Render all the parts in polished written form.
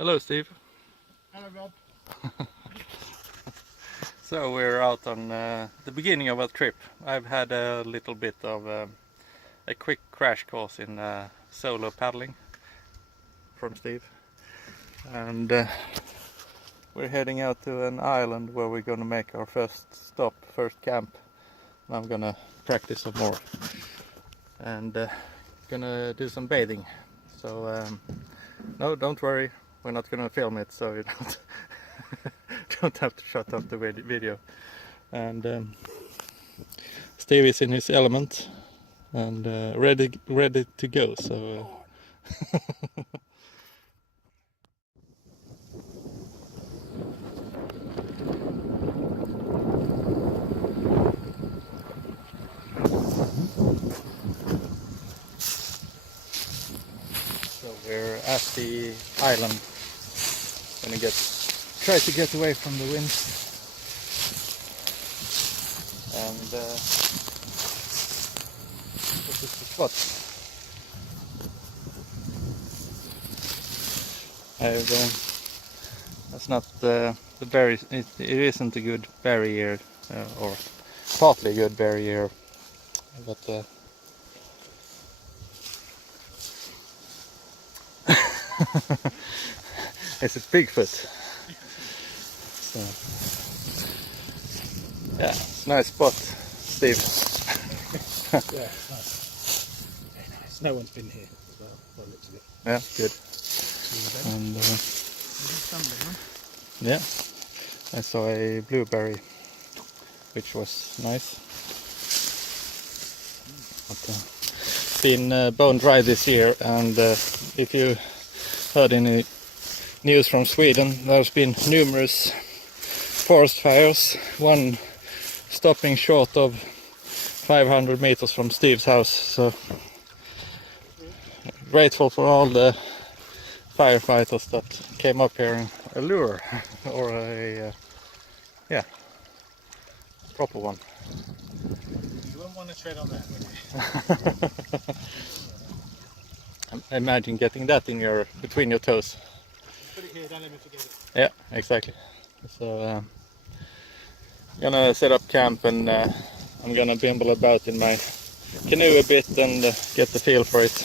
Hello, Steve. Hello, Rob. So we're out on the beginning of a trip. I've had a little bit of a quick crash course in solo paddling from Steve, and we're heading out to an island where we're gonna make our first stop, first camp. And I'm gonna practice some more and gonna do some bathing. So no, don't worry, we're not gonna film it, so you don't have to shut off the video. And Steve is in his element and ready to go. So so we're at the island. Gonna try to get away from the wind. And this is the spot. That's not the berry. It isn't a good berry year, or partly good berry year, but it's a Bigfoot. So, yeah, it's a nice spot, Steve. Yeah, it's nice. Very nice. No one's been here as well, by the looks of it. Yeah, good. And yeah, I saw a blueberry, which was nice. But, been bone dry this year, and if you heard any news from Sweden, there's been numerous forest fires, one stopping short of 500 meters from Steve's house. So grateful for all the firefighters that came up here and a lure or a yeah, proper one. You wouldn't want to tread on that, would you? Imagine getting that in between your toes. Put it here, don't let me forget it. Yeah, exactly. So I'm gonna set up camp, and I'm gonna bimble about in my canoe a bit and get the feel for it.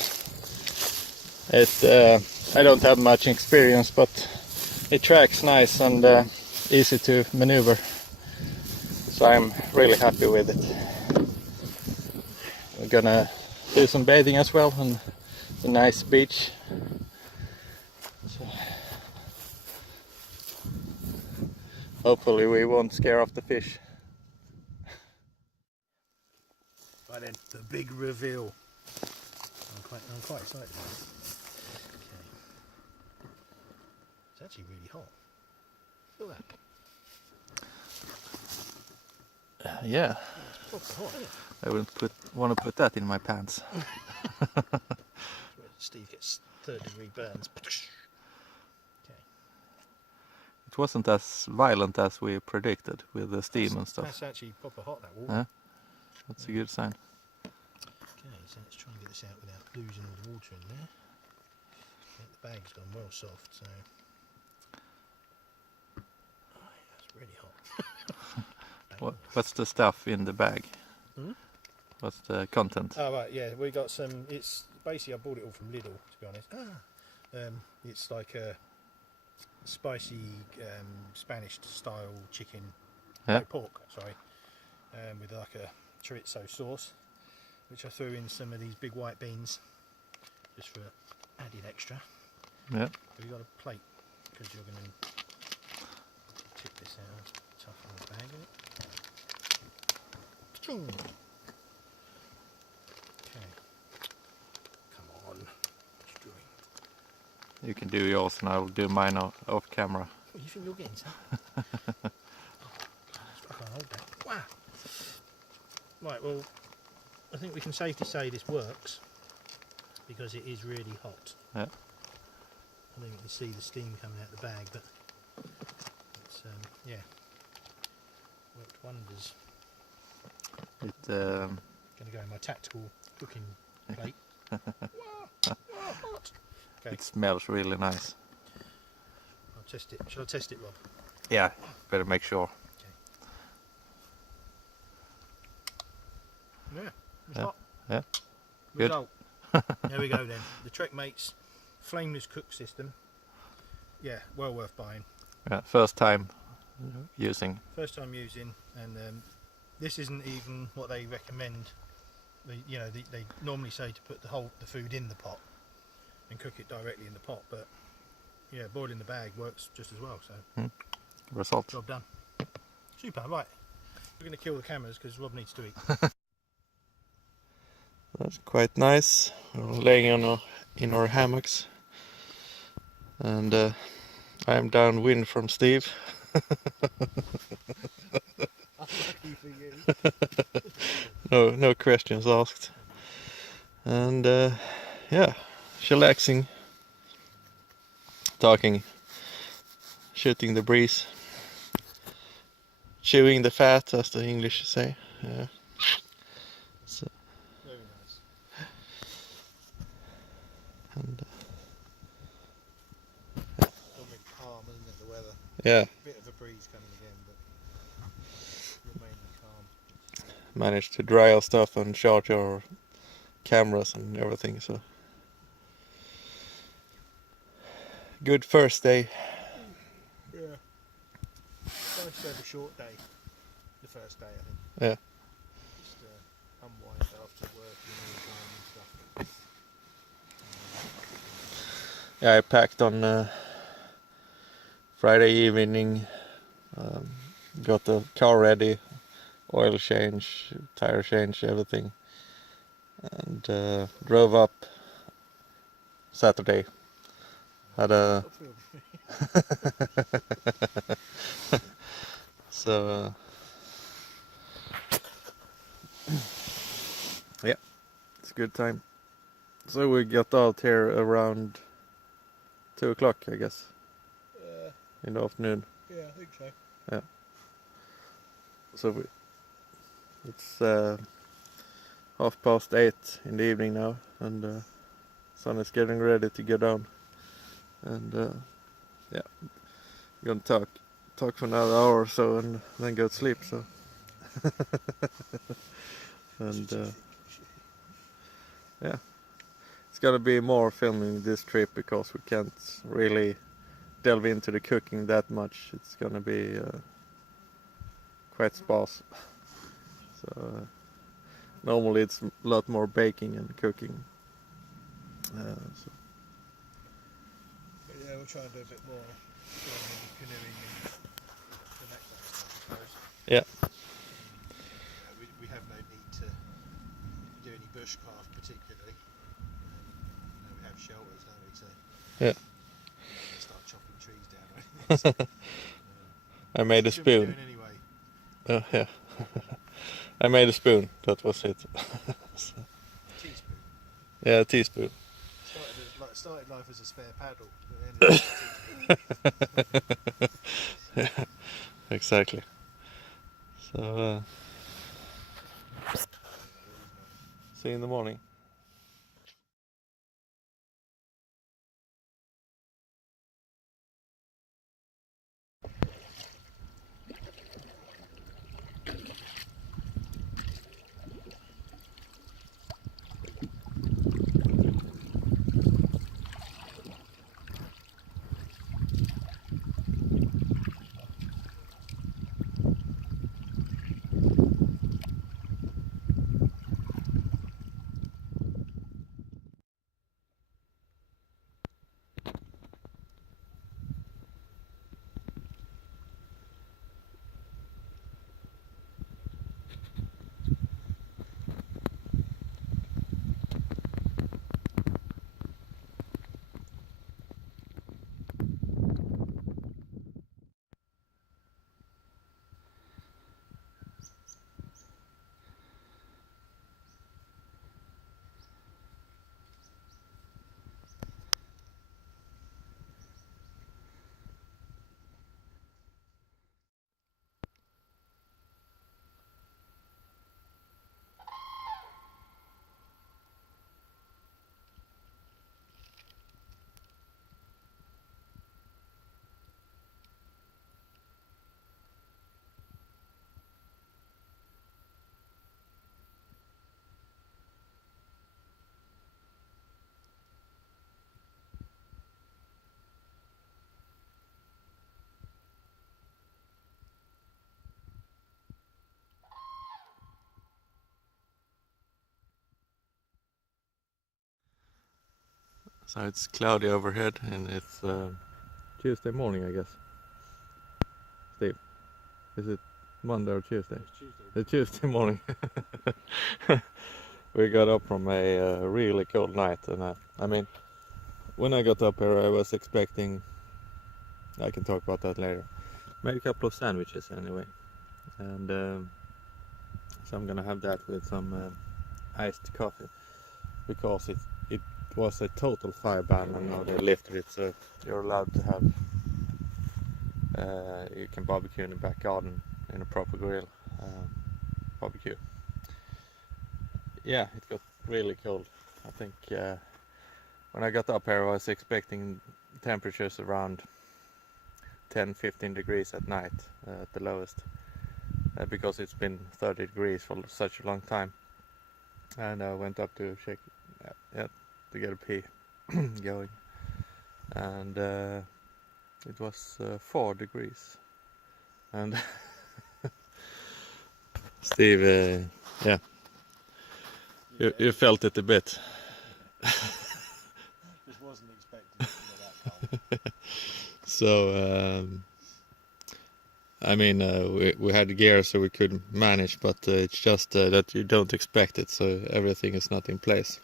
I don't have much experience, but it tracks nice and easy to maneuver. So I'm really happy with it. We're gonna do some bathing as well on a nice beach. So hopefully we won't scare off the fish. Right then, the big reveal. I'm quite excited about it. Okay. It's actually really hot. Feel that? Yeah. It's proper hot, isn't it? I wouldn't want to put that in my pants. Steve gets 3rd-degree burns. Okay. It wasn't as violent as we predicted with the steam and stuff. That's actually proper hot, that water. Yeah, that's a good sign. Okay, so let's try and get this out without losing all the water in there. Okay, the bag's gone well soft, so... Oh yeah, it's really hot. What's the stuff in the bag? Hmm? What's the content? Oh right, yeah, we got some. It's basically I bought it all from Lidl, to be honest. It's like a spicy Spanish style chicken, Yeah. no, pork, sorry, with like a chorizo sauce, which I threw in some of these big white beans, just for added extra. Yeah. Have you got a plate? Because you're going to tip this out, toughen the bag in it. Okay. Come on. What you doing? You can do yours and I'll do mine off camera. What, you think you're getting some? I can't hold that. Wow. Right, well, I think we can safely say this works because it is really hot. Yeah. I think you can see the steam coming out the bag, but it's, yeah, worked wonders. Going to go in my tactical cooking plate. Hot. Okay. It smells really nice. test it. Shall I test it, Rob? Yeah, better make sure. Yeah, it's Yeah. hot. Yeah. Good. Result. There we go then. The Trek Mates flameless cook system. Yeah, well worth buying. Yeah, first time using. First time using, and this isn't even what they recommend. They normally say to put the food in the pot and cook it directly in the pot, but yeah, boiling the bag works just as well. So Result. job done. Super. Right, we're going to kill the cameras because Rob needs to eat. That's quite nice. We're laying in our hammocks, and I'm downwind from Steve. Lucky for you. No questions asked. And yeah, chillaxing, talking, shooting the breeze, chewing the fat, as the English say. Yeah. So, Very nice. and Normally calm, isn't it? The weather. yeah, Bit of a breeze coming again, but remaining calm. managed to dry our stuff and charge our cameras and everything. So good first day. Yeah. Nice to have a short day. The first day, I think. Yeah. Just unwind after work and all the time and stuff. Yeah, I packed on Friday evening. Got the car ready, oil change, tire change, everything, and drove up Saturday. Had a so yeah, it's a good time. So we got out here around 2 o'clock, I guess, in the afternoon. Yeah, I think so. So it's 8:30 in the evening now, and sun is getting ready to go down. And yeah, gonna talk for another hour or so, and then go to sleep. So and yeah, it's gonna be more filming this trip because we can't really delve into the cooking that much. It's gonna be quite sparse. So normally it's a lot more baking and cooking. So. But yeah, we'll try and do a bit more canoeing and that kind of stuff, I suppose. Yeah. We have no need to do any bushcraft particularly. We have shelters, don't we? So Yeah. start chopping trees down or anything. I made a Should we do spoon. it anyway? Yeah. I made a spoon. That was it. So, Teaspoon. yeah, a teaspoon. Started life as a spare paddle, but then Yeah, exactly. So see you in the morning. So it's cloudy overhead and it's Tuesday morning, I guess. Steve, is it Monday or Tuesday? It's Tuesday. It's Tuesday morning. We got up from a really cold night, and I mean, when I got up here I was expecting, I can talk about that later, made a couple of sandwiches anyway, and so I'm gonna have that with some iced coffee, because it was a total fire ban and now they lifted it, so you're allowed to have you can barbecue in the back garden in a proper grill barbecue. Yeah, it got really cold. I think when I got up here I was expecting temperatures around 10-15 degrees at night at the lowest, because it's been 30 degrees for such a long time. And I went up to check to get a pee going, and it was 4 degrees, and Steve, yeah, you felt it a bit. Just wasn't expecting it to be that cold. So I mean, we had gear so we could manage, but it's just that you don't expect it, so everything is not in place.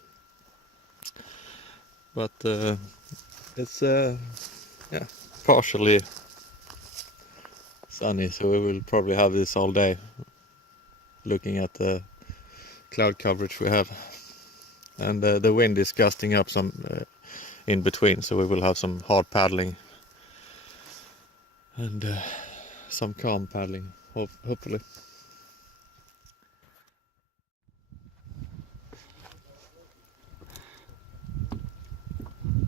But it's yeah, partially sunny, so we will probably have this all day, looking at the cloud coverage we have, and the wind is gusting up some in between, so we will have some hard paddling and some calm paddling, hopefully.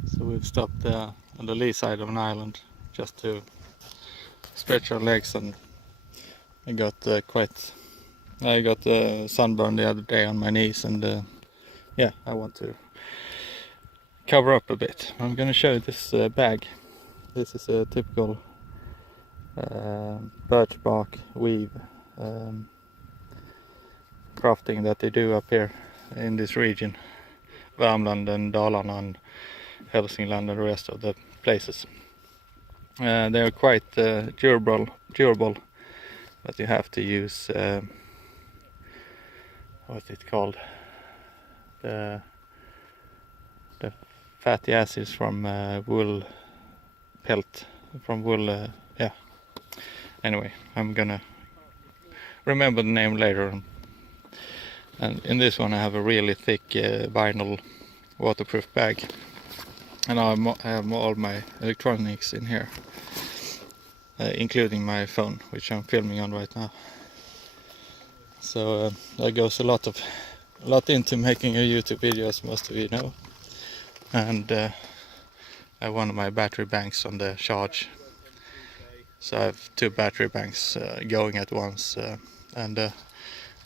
So we've stopped on the lee side of an island just to stretch our legs, and I got sunburn the other day on my knees, and yeah, I want to cover up a bit. I'm gonna show you this bag. This is a typical birch bark weave crafting that they do up here in this region, Värmland and Dalarna and Hälsingland and the rest of the places. They are quite durable, but you have to use what's it called, the fatty acids from wool pelt, from wool, yeah. Anyway, I'm gonna remember the name later. And in this one I have a really thick vinyl waterproof bag, and I have all my electronics in here, including my phone, which I'm filming on right now. So there goes a lot into making a YouTube video, as most of you know. And I have one of my battery banks on the charge, so I have 2 battery banks going at once, and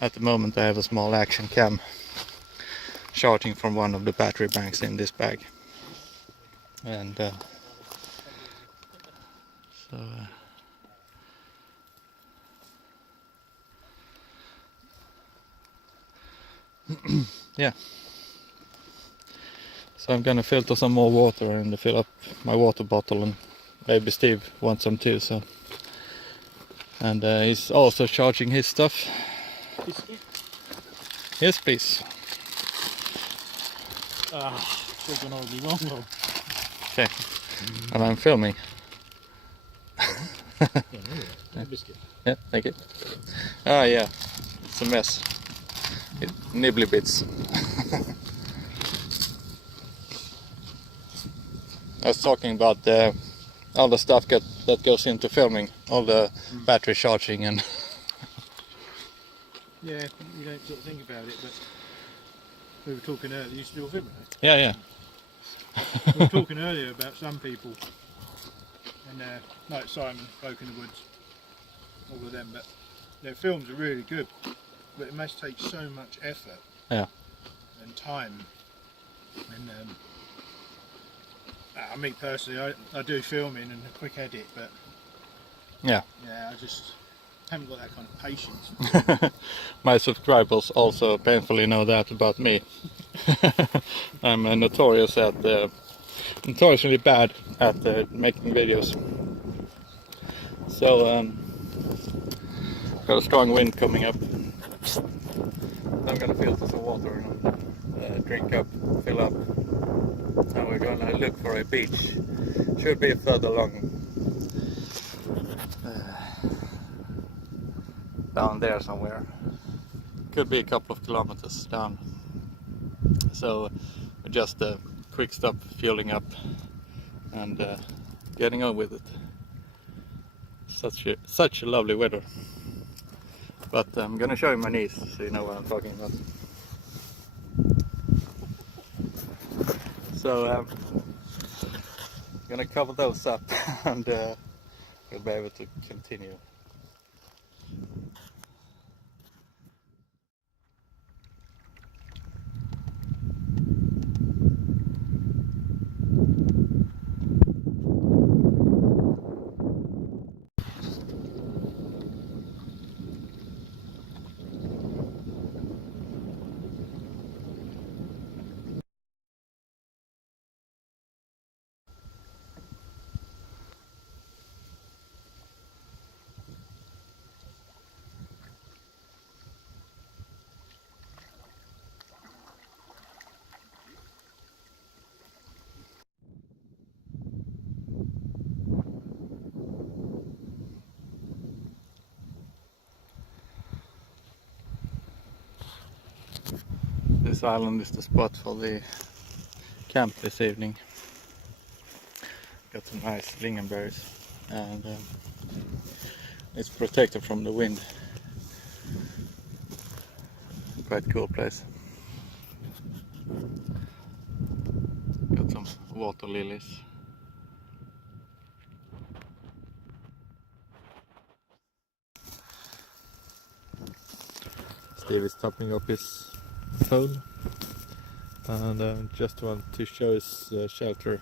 at the moment I have a small action cam charging from one of the battery banks in this bag. And so yeah, so I'm gonna filter some more water and fill up my water bottle, and maybe Steve wants some too. So, and he's also charging his stuff. Yes, please. Still gonna be wrong. Okay, and I'm filming. Biscuit. Yeah, thank you. Ah, yeah, it's a mess. Nibbly bits. I was talking about all the stuff that goes into filming, all the battery charging and. Yeah, you don't sort of think about it, but we were talking earlier. You still filming? Yeah, yeah. We were talking earlier about some people, and like Simon, Bloke in the Woods, all of them, but their films are really good, but it must take so much effort, Yeah, and time, and me personally, I do filming and a quick edit, but yeah. I just haven't got that kind of patience. My subscribers also painfully know that about me. I'm notorious at notoriously bad at making videos. So got a strong wind coming up. I'm gonna filter some water and drink up, fill up. And we're gonna look for a beach. Should be further along. Down there somewhere. Could be a couple of kilometers down. So just a quick stop, fueling up and getting on with it. Such a lovely weather. But I'm gonna show you my knees so you know what I'm talking about. So gonna cover those up and we'll be able to continue. This island is the spot for the camp this evening. Got some nice lingonberries and it's protected from the wind. Quite cool place. Got some water lilies. Steve is topping up his phone and just want to show his shelter.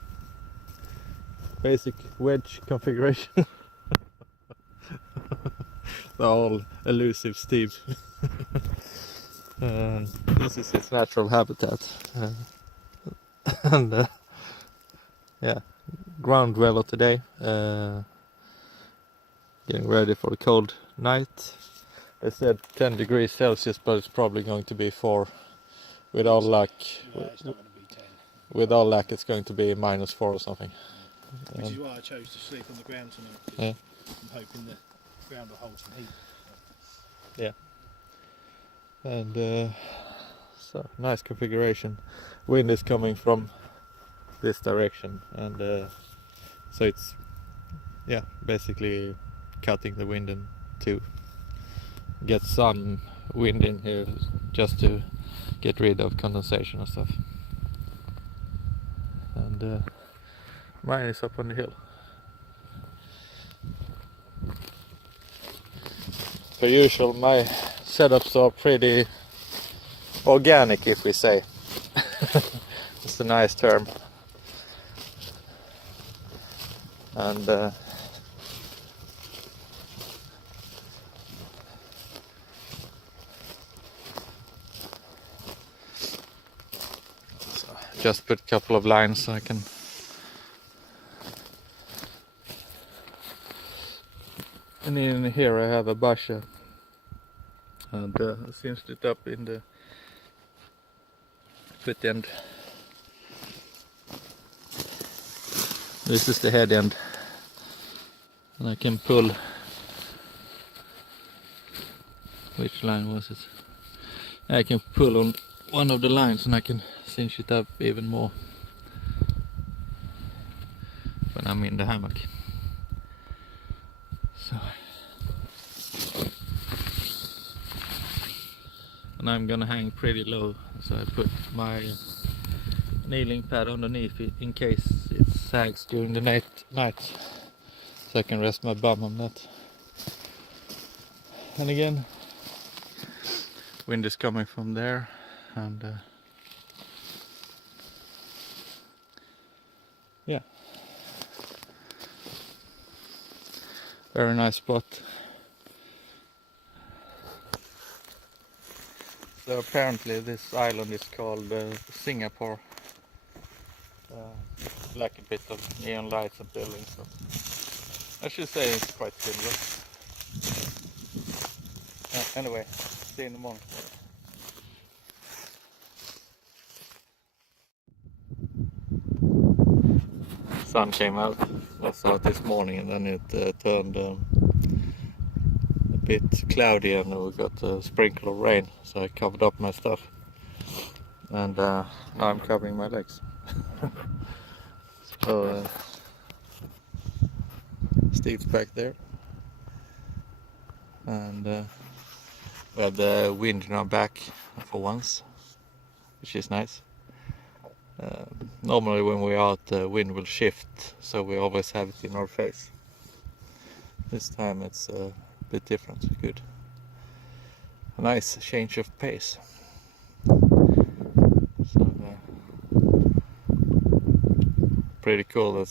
Basic wedge configuration. The all elusive Steve. This is its natural habitat. And yeah, ground dweller today. Getting ready for the cold night. They said 10 degrees Celsius, but it's probably going to be 4 with all luck. No, it's not going to be 10. With all luck, it's going to be -4 or something. Which is why I chose to sleep on the ground tonight. Yeah. I'm hoping the ground will hold some heat. Yeah. And so nice configuration. Wind is coming from this direction, and so it's basically cutting the wind in two. Get some wind in here just to get rid of condensation and stuff. And mine is up on the hill. Per usual, my setups are pretty organic, if we say. It's a nice term. And so just put a couple of lines so I can and in here I have a basha and cinched it up in the foot end. This is the head end, and I can pull. Which line was it? I can pull on one of the lines and I can cinch it up even more when I'm in the hammock. So, and I'm gonna hang pretty low, so I put my kneeling pad underneath it in case it sags during the night, so I can rest my bum on that. And again, wind is coming from there, and yeah, very nice spot. So apparently this island is called Singapore. like a bit of neon lights and buildings. So I should say it's quite similar. Anyway, see you in the morning. Sun came out. I saw it this morning, and then it turned a bit cloudy, and we got a sprinkle of rain. So I covered up my stuff, and now I'm covering my legs. So Steve's back there, and we have the wind in our back for once, which is nice. Normally when we're out, the wind will shift, so we always have it in our face. This time it's a bit different. Good. A nice change of pace. So pretty cool.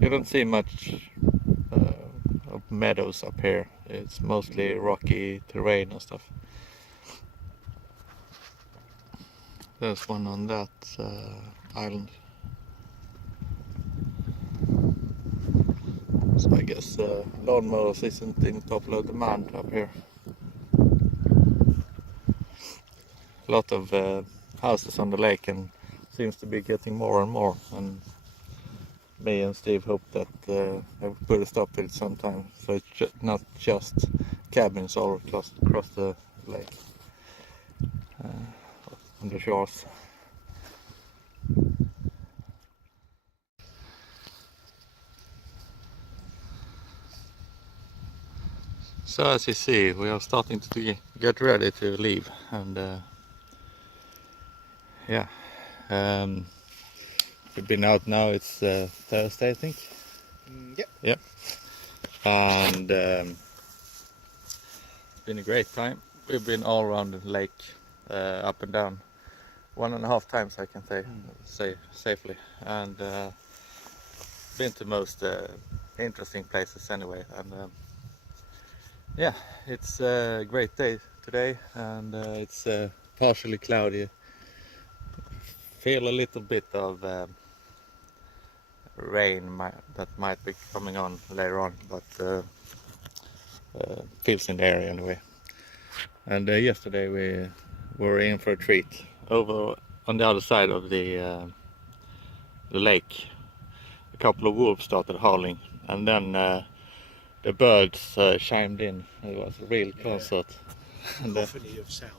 You don't see much of meadows up here. It's mostly rocky terrain and stuff. There's one on that island. So I guess lawnmowers isn't in popular demand up here. A lot of houses on the lake, and seems to be getting more and more. And me and Steve hope that I will put a stop to it sometime, so it's not just cabins all across the lake. On the shores. So as you see, we are starting to get ready to leave, and yeah, we've been out now. It's Thursday, I think. Yep. Yep. And it's been a great time. We've been all around the lake, up and down. 1.5 times, I can say safely, and been to most interesting places anyway. And yeah, it's a great day today, and it's partially cloudy. Feel a little bit of rain that might be coming on later on, but feels in the area anyway. And yesterday we were in for a treat. Over on the other side of the lake, a couple of wolves started howling, and then the birds chimed in. It was a real concert. Cacophony of sound.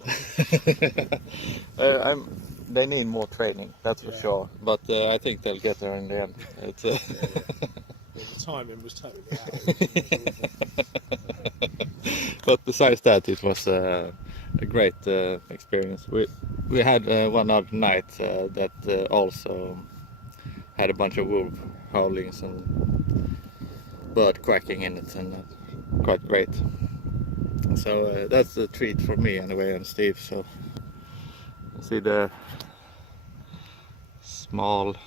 They need more training, that's for sure. But I think they'll get there in the end. It's, Yeah, the timing was totally out. But besides that, it was a great experience. We had one other night that also had a bunch of wolf howlings and bird quacking in it, and quite great. So that's a treat for me anyway, and Steve. So you see the small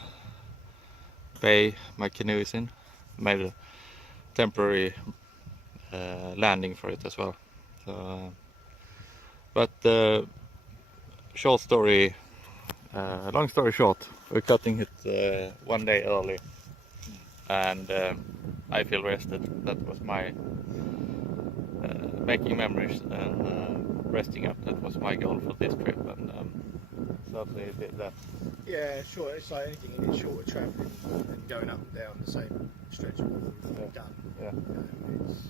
bay my canoe is in. Made a temporary landing for it as well. So, but short story, long story short, we're cutting it 1 day early, and I feel rested. That was my making memories and resting up. That was my goal for this trip, and certainly did that. Yeah, sure. It's like anything, you get shorter travelling and going up and down the same stretch of water we've done. Yeah. It's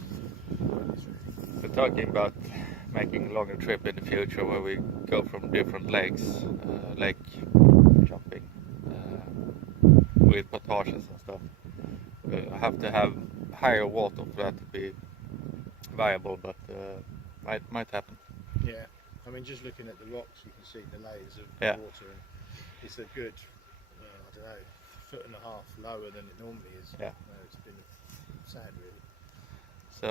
really... We're talking about making a longer trip in the future where we go from different lakes, lake jumping with portages and stuff. We have to have higher water for that to be viable, but might happen. Yeah, I mean, just looking at the rocks, you can see the layers of water, and it's a good, I don't know, 1.5 feet lower than it normally is. Yeah. It's been sad, really. So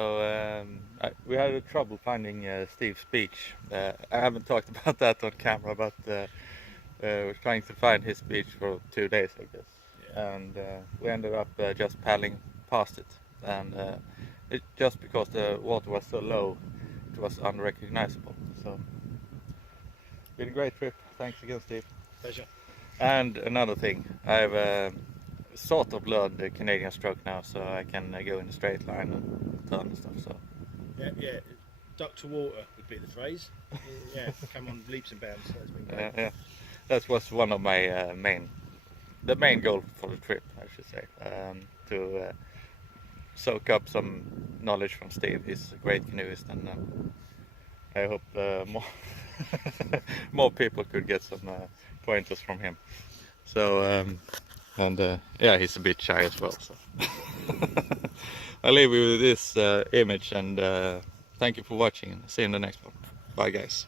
we had trouble finding Steve's beach. I haven't talked about that on camera, but we're trying to find his beach for 2 days, I guess. Yeah. And we ended up just paddling past it, and just because the water was so low, it was unrecognizable. So, been a great trip. Thanks again, Steve. Pleasure. And another thing, I've sort of learned the Canadian stroke now, so I can go in a straight line and turn and stuff. So Yeah. Duck to water would be the phrase. Yeah, come on leaps and bounds. So that's been great. yeah, that was one of my the main goal for the trip, I should say, to soak up some knowledge from Steve. He's a great canoeist, and I hope more more people could get some pointers from him. So yeah, he's a bit shy as well. So I'll leave you with this image, and thank you for watching. See you in the next one. Bye, guys.